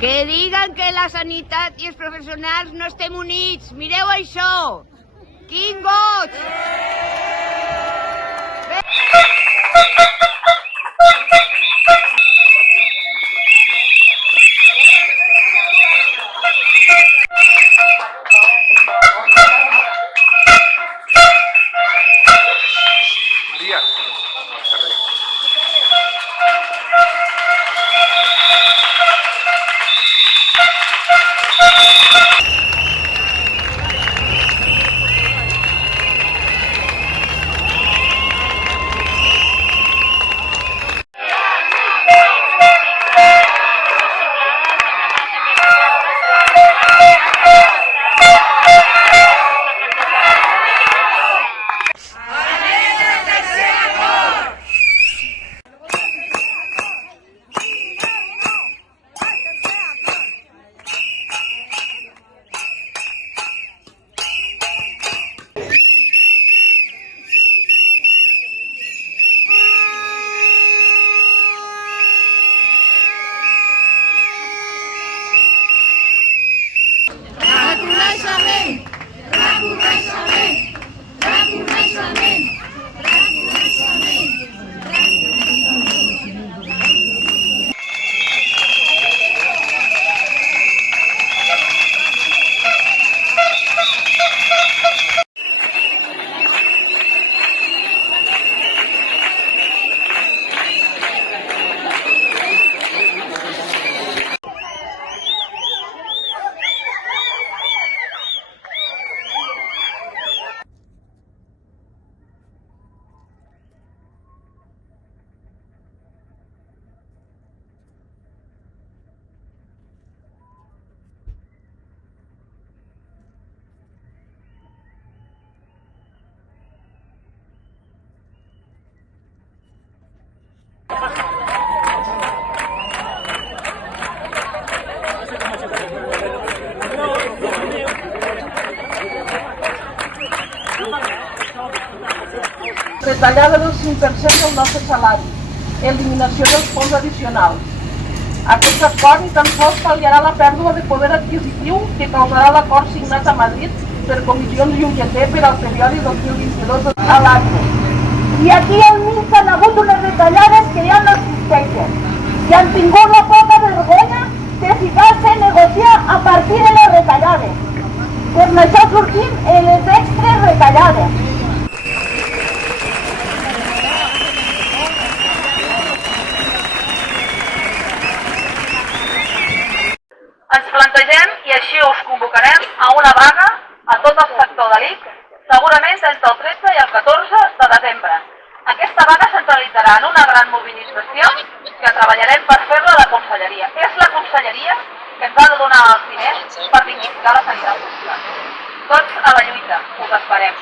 Que diguen que la sanitat i els professionals no estem units. Mireu això! Quin goig! Retallada del 5% del nostre salari, eliminació dels fons addicionals. Aquest acord ni tan sols pal·liarà la pèrdua de poder adquisitiu que causarà l'acord signat a Madrid per comissions i UGT per al període 2022 a l'ACNE. I aquí al mig han hagut unes retallades que ja no existeixen i han tingut la poca vergonya de ficar-se a negociar a partir de les retallades. Per això sortim en les extres retallades. Ens plantegem, i així us convocarem, a una vaga a tot el sector de l'IC, segurament entre el 13 i el 14 de desembre. Aquesta vaga centralitzarà en una gran mobilització que treballarem per fer-la a la conselleria. És la conselleria que ens ha de donar els diners per dignificar la sanitat pública. Tots a la lluita, us esperem.